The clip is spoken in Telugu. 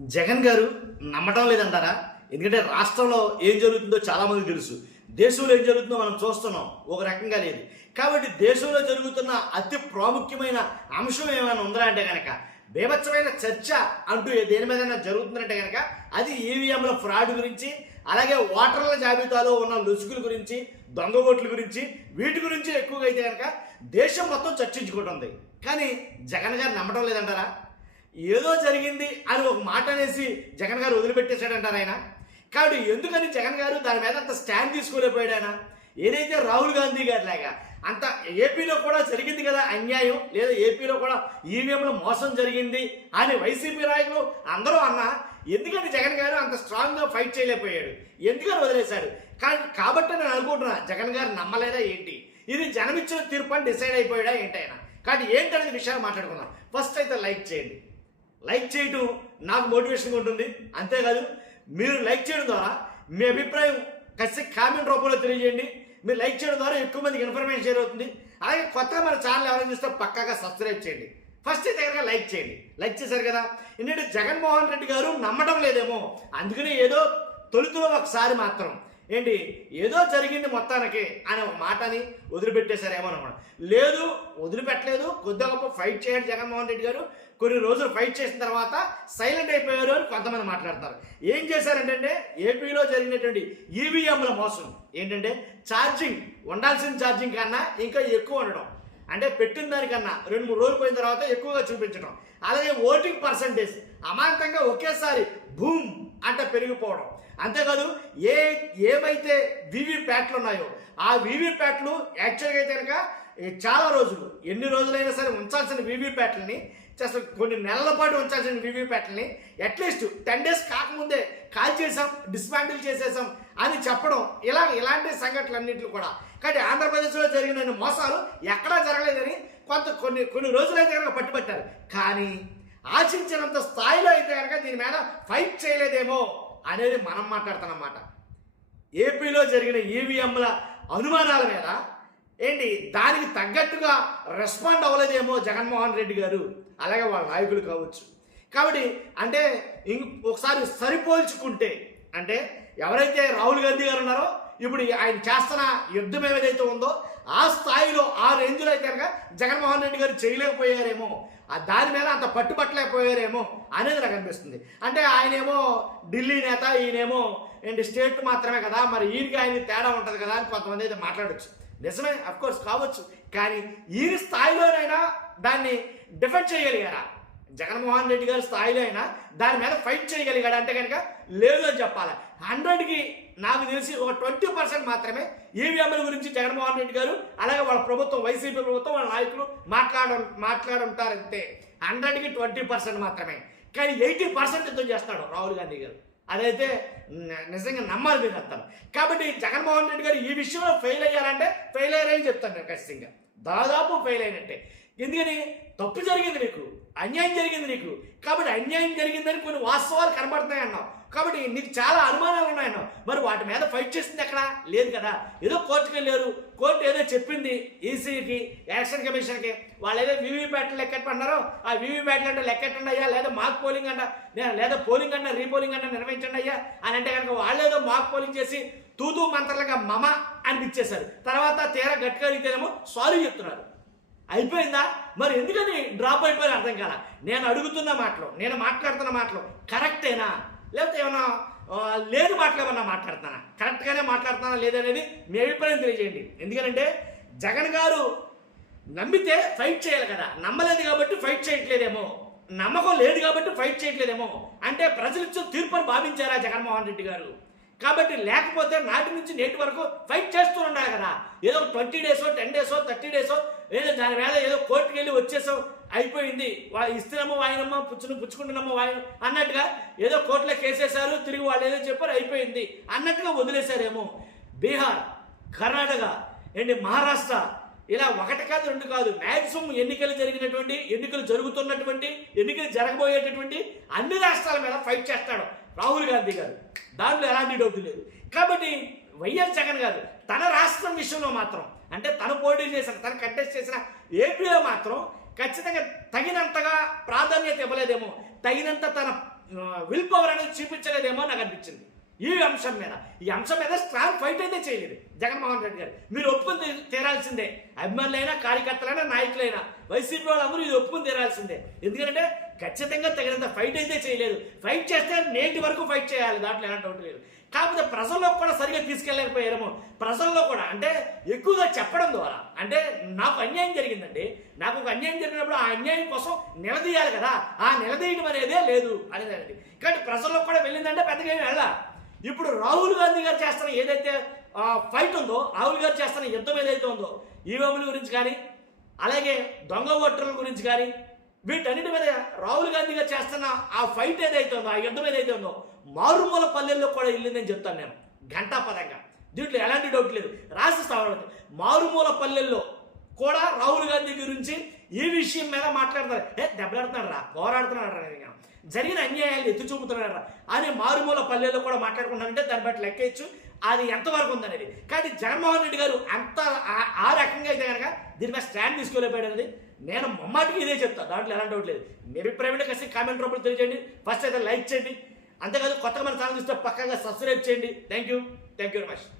జగన్ గారు నమ్మటం లేదంటారా? ఎందుకంటే రాష్ట్రంలో ఏం జరుగుతుందో చాలామందికి తెలుసు. దేశంలో ఏం జరుగుతుందో మనం చూస్తున్నాం. ఒక రకంగా లేదు. కాబట్టి దేశంలో జరుగుతున్న అతి ప్రాముఖ్యమైన అంశం ఏమైనా ఉందా అంటే కనుక బీభత్సమైన చర్చ అంటూ దేని మీద జరుగుతుందంటే కనుక అది ఈవీఎంల ఫ్రాడ్ గురించి అలాగే ఓటర్ల జాబితాలో ఉన్న లుసుగుల గురించి దొంగ ఓట్ల గురించి వీటి గురించి ఎక్కువగా అయితే కనుక దేశం మొత్తం చర్చించుకుంటుంది. కానీ జగన్ గారు నమ్మటం లేదంటారా? ఏదో జరిగింది అని ఒక మాట అనేసి జగన్ గారు వదిలిపెట్టేశాడంటారు ఆయన. కాబట్టి ఎందుకని జగన్ గారు దాని మీద అంత స్టాండ్ తీసుకోలేకపోయాడు ఆయన? ఏదైతే రాహుల్ గాంధీ గారి లాగా అంత ఏపీలో కూడా జరిగింది కదా అన్యాయం లేదా ఏపీలో కూడా ఈవీఎంలో మోసం జరిగింది అని వైసీపీ నాయకులు అందరూ అన్న ఎందుకని జగన్ గారు అంత స్ట్రాంగ్గా ఫైట్ చేయలేకపోయాడు? ఎందుకని వదిలేశాడు కానీ కాబట్టి నేను అనుకుంటున్నా జగన్ గారు నమ్మలేదా ఏంటి? ఇది జనమిచ్చిన తీర్పు అని డిసైడ్ అయిపోయాడా ఏంటి ఆయన? ఏంటనేది విషయాలు మాట్లాడుకుందాం. ఫస్ట్ అయితే లైక్ చేయండి. లైక్ చేయటం నాకు మోటివేషన్గా ఉంటుంది. అంతేకాదు మీరు లైక్ చేయడం ద్వారా మీ అభిప్రాయం ఖచ్చితంగా కామెంట్ రూపంలో తెలియజేయండి. మీరు లైక్ చేయడం ద్వారా ఎక్కువ మందికి ఇన్ఫర్మేషన్ షేర్ అవుతుంది. అలాగే కొత్తగా మన ఛానల్ ఎవరైనా చూస్తే పక్కాగా సబ్స్క్రైబ్ చేయండి. ఫస్ట్ దగ్గరగా లైక్ చేయండి. లైక్ చేశారు కదా? ఎందుకంటే జగన్మోహన్ రెడ్డి గారు నమ్మడం లేదేమో. అందుకనే ఏదో తొలుతులో ఒకసారి మాత్రం ఏంటి ఏదో జరిగింది మొత్తానికి అనే ఒక మాటని వదిలిపెట్టేశారేమో అనమాట లేదు వదిలిపెట్టలేదు. కొద్దిగా గొప్ప ఫైట్ చేయండి జగన్మోహన్ రెడ్డి గారు. కొన్ని రోజులు ఫైట్ చేసిన తర్వాత సైలెంట్ అయిపోయారు అని కొంతమంది మాట్లాడతారు. ఏం చేశారంటే ఏపీలో జరిగినటువంటి ఈవీఎంల మోసం. ఏంటంటే ఛార్జింగ్ ఉండాల్సిన ఛార్జింగ్ కన్నా ఇంకా ఎక్కువ ఉండడం అంటే పెట్టిన దానికన్నా రెండు మూడు రోజులు పోయిన తర్వాత ఎక్కువగా చూపించడం అలాగే ఓటింగ్ పర్సంటేజ్ అమాంతంగా ఒకేసారి భూమ్ అంటే పెరిగిపోవడం. అంతేకాదు ఏ ఏవైతే వీవీప్యాట్లు ఉన్నాయో ఆ వీవీప్యాట్లు యాక్చువల్గా అయితే కనుక చాలా రోజులు. ఎన్ని రోజులైనా సరే ఉంచాల్సిన వీవీప్యాట్లని అసలు కొన్ని నెలల పాటు ఉంచాల్సిన వీవీప్యాట్లని అట్లీస్ట్ టెన్ డేస్ కాకముందే కాల్ చేసాం డిస్మాంటిల్ చేసేసాం అని చెప్పడం ఇలా ఇలాంటి సంఘటనలన్నింటిలో కూడా. కానీ ఆంధ్రప్రదేశ్లో జరిగిన మోసాలు ఎక్కడా జరగలేదని కొంత కొన్ని కొన్ని రోజులైతే కనుక పట్టుబట్టారు. కానీ ఆశించినంత స్థాయిలో అయితే కనుక దీని మీద ఫైట్ చేయలేదేమో అనేది మనం మాట్లాడుతున్నమాట ఏపీలో జరిగిన ఈవీఎంల అనుమానాల మీద ఏంటి? దానికి తగ్గట్టుగా రెస్పాండ్ అవ్వలేదేమో జగన్మోహన్ రెడ్డి గారు. అలాగే వాళ్ళ నాయకులు కావచ్చు. కాబట్టి అంటే ఇంక ఒకసారి సరిపోల్చుకుంటే అంటే ఎవరైతే రాహుల్ గాంధీ గారు ఉన్నారో ఇప్పుడు ఆయన చేస్తున్న యుద్ధం ఏదైతే ఉందో ఆ స్థాయిలో ఆ రేంజ్లో అయితే కనుక జగన్మోహన్ రెడ్డి గారు చేయలేకపోయారేమో ఆ దాని మీద అంత పట్టుబట్టలేకపోయారేమో అనేది నాకు అనిపిస్తుంది. అంటే ఆయనేమో ఢిల్లీ నేత ఈయనేమో ఏంటి స్టేట్ మాత్రమే కదా మరి ఈయనకి ఆయన తేడా ఉంటుంది కదా అని కొంతమంది అయితే మాట్లాడచ్చు. నిజమే అఫ్ కోర్స్ కావచ్చు కానీ ఈ స్థాయిలోనైనా దాన్ని డిఫెండ్ చేయగలిగారా? జగన్మోహన్ రెడ్డి గారి స్థాయిలో అయినా దాని మీద ఫైట్ చేయగలిగాడు అంటే కనుక లేదు అని చెప్పాలి. హండ్రెడ్కి నాకు తెలిసి ఒక ట్వంటీ పర్సెంట్ మాత్రమే ఈవీఎంల గురించి జగన్మోహన్ రెడ్డి గారు అలాగే వాళ్ళ ప్రభుత్వం వైసీపీ ప్రభుత్వం వాళ్ళ నాయకులు మాట్లాడ మాట్లాడుంటారంతే. హండ్రెడ్కి ట్వంటీ పర్సెంట్ మాత్రమే. కానీ ఎయిటీ పర్సెంట్ యుద్ధం చేస్తాడు రాహుల్ గాంధీ గారు. అదైతే నిజంగా నమ్మాలి మీరు అర్థం కాబట్టి జగన్మోహన్ రెడ్డి గారు ఈ విషయంలో ఫెయిల్ అయ్యారంటే ఫెయిల్ అయ్యారని చెప్తాను నేను ఖచ్చితంగా. దాదాపు ఫెయిల్ అయినట్టే. ఎందుకని? తప్పు జరిగింది నీకు అన్యాయం జరిగింది నీకు. కాబట్టి అన్యాయం జరిగిందని కొన్ని వాస్తవాలు కనబడుతున్నాయి అన్నావు కాబట్టి నీకు చాలా అనుమానాలు ఉన్నాయను మరి వాటి మీద ఫైట్ చేసింది ఎక్కడ? లేదు కదా. ఏదో కోర్టుకు వెళ్ళారు. కోర్టు ఏదో చెప్పింది ఈసీకి ఎలక్షన్ కమిషన్కి. వాళ్ళు ఏదో వీవీప్యాట్లు లెక్కెట్టమన్నారో ఆ వీవీప్యాట్లు అంటే లెక్కెట్టండి అయ్యా? లేదా మాక్ పోలింగ్ అంట నేను లేదా పోలింగ్ అంట రీపోలింగ్ అంట నిర్వహించండి అయ్యా? అని అంటే కనుక వాళ్ళు ఏదో మాక్ పోలింగ్ చేసి తూతూ మంత్రలుగా మమ అనిపించేశారు. తర్వాత తీరా గట్టిగా అడిగితేనేమో సారీ చెప్తున్నారు. అయిపోయిందా? మరి ఎందుకని డ్రాప్ అయిపోయిన అర్థం కాల? నేను అడుగుతున్న మాటలు నేను మాట్లాడుతున్న మాటలు కరెక్టేనా లేకపోతే ఏమన్నా లేని మాటలు ఏమన్నా మాట్లాడుతానా కరెక్ట్గానే మాట్లాడుతానా లేదనేది మీ అభిప్రాయం తెలియజేయండి. ఎందుకంటే జగన్ గారు నమ్మితే ఫైట్ చేయాలి కదా. నమ్మలేదు కాబట్టి ఫైట్ చేయట్లేదేమో. నమ్మకం లేదు కాబట్టి ఫైట్ చేయట్లేదేమో. అంటే ప్రజలు ఇచ్చే తీర్పును భావించారా జగన్మోహన్ రెడ్డి గారు? కాబట్టి లేకపోతే నాటి నుంచి నేటి వరకు ఫైట్ చేస్తూ ఉన్నారు కదా. ఏదో ట్వంటీ డేసో టెన్ డేసో థర్టీ డేసో ఏదో దాని మీద ఏదో కోర్టుకి వెళ్ళి వచ్చేసాం అయిపోయింది. వా- ఇస్తున్నామో వాయినమ్మా పుచ్చును పుచ్చుకుంటున్నామో వాయిన అన్నట్టుగా ఏదో కోర్టులో కేసేశారు తిరిగి వాళ్ళు ఏదో చెప్పారు అయిపోయింది. అన్నట్టుగా వదిలేశారేమో. బీహార్ కర్ణాటక ఏంటి మహారాష్ట్ర ఇలా ఒకటి కాదు రెండు కాదు మ్యాక్సిమం ఎన్నికలు జరిగినటువంటి ఎన్నికలు జరుగుతున్నటువంటి ఎన్నికలు జరగబోయేటటువంటి అన్ని రాష్ట్రాల మీద ఫైట్ చేస్తాడు. రాహుల్ గాంధీ గారు. దాంట్లో ఎలాంటి డౌట్ లేదు. కాబట్టి వైఎస్ జగన్ గారు తన రాష్ట్రం విషయంలో మాత్రం అంటే తను పోటీ చేసిన తను కంటెస్ట్ చేసిన ఏపీలో మాత్రం ఖచ్చితంగా తగినంతగా ప్రాధాన్యత ఇవ్వలేదేమో తగినంత తన విల్ పవర్ అనేది చూపించలేదేమో నాకు అనిపించింది. ఈ అంశం మీద ఈ అంశం మీద స్ట్రాంగ్ ఫైట్ అయితే చేయలేదు జగన్మోహన్ రెడ్డి గారు. మీరు ఒప్పుకొని తీరాల్సిందే. అభిమానులైనా కార్యకర్తలైనా నాయకులైనా వైసీపీ వాళ్ళందరూ ఇది ఒప్పుకొని తీరాల్సిందే. ఎందుకంటే ఖచ్చితంగా తగినంత ఫైట్ అయితే చేయలేదు. ఫైట్ చేస్తే నేటి వరకు ఫైట్ చేయాలి దాంట్లో ఎలాంటి డౌట్ లేదు. కాకపోతే ప్రజల్లో కూడా సరిగా తీసుకెళ్ళలేకపోయారేమో. ప్రజల్లో కూడా అంటే ఎక్కువగా చెప్పడం ద్వారా అంటే నాకు అన్యాయం జరిగిందండి. నాకు ఒక అన్యాయం జరిగినప్పుడు ఆ అన్యాయం కోసం నిలదీయాలి కదా. ఆ నిలదీయడం అనేదే లేదు అనేది కానీ ప్రజల్లో కూడా వెళ్ళిందంటే పెద్దగా ఏమి వెళ్ళా ఇప్పుడు రాహుల్ గాంధీ గారు చేస్తున్న ఏదైతే ఫైట్ ఉందో రాహుల్ గారు చేస్తున్న యుద్ధం ఏదైతే ఉందో ఈవీఎంల గురించి కానీ అలాగే దొంగ ఓటర్ల గురించి కానీ వీటన్నిటి మీద రాహుల్ గాంధీ గారు చేస్తున్న ఆ ఫైట్ ఏదైతే ఉందో ఆ యుద్ధం ఏదైతే ఉందో మారుమూల పల్లెల్లో కూడా వెళ్ళిందని చెప్తాను నేను గంటా పదంగా. దీంట్లో ఎలాంటి డౌట్ లేదు. రాసిస్తాను మారుమూల పల్లెల్లో కూడా రాహుల్ గాంధీ గురించి ఈ విషయం మీద మాట్లాడతారు. ఏ దెబ్బలాడుతున్నాడు రా పోరాడుతున్నాడు రా జరిగిన అన్యాయాలు ఎత్తి చూపుతున్నాడు రా అని మారుమూల పల్లెల్లో కూడా మాట్లాడుకుంటానంటే దాన్ని బట్టి లెక్కేయచ్చు. అది ఎంతవరకు ఉందనేది. కానీ జగన్మోహన్ రెడ్డి గారు అంత ఆ- రకంగా అయితే కనుక దీని మీద స్టాండ్ తీసుకోలేకపోయాడు నేను మొమ్మాటికి ఇదే చెప్తాను దాంట్లో ఎలాంటి డౌట్ లేదు. మీ ప్రైవేట్ కలిసి కామెంట్ రూపంలో తెలియజేయండి. ఫస్ట్ అయితే లైక్ చేయండి. అంతేకాదు కొత్తగా మన ఛానల్ చూస్తే పక్కగా సబ్స్క్రైబ్ చేయండి. Thank you thank you very much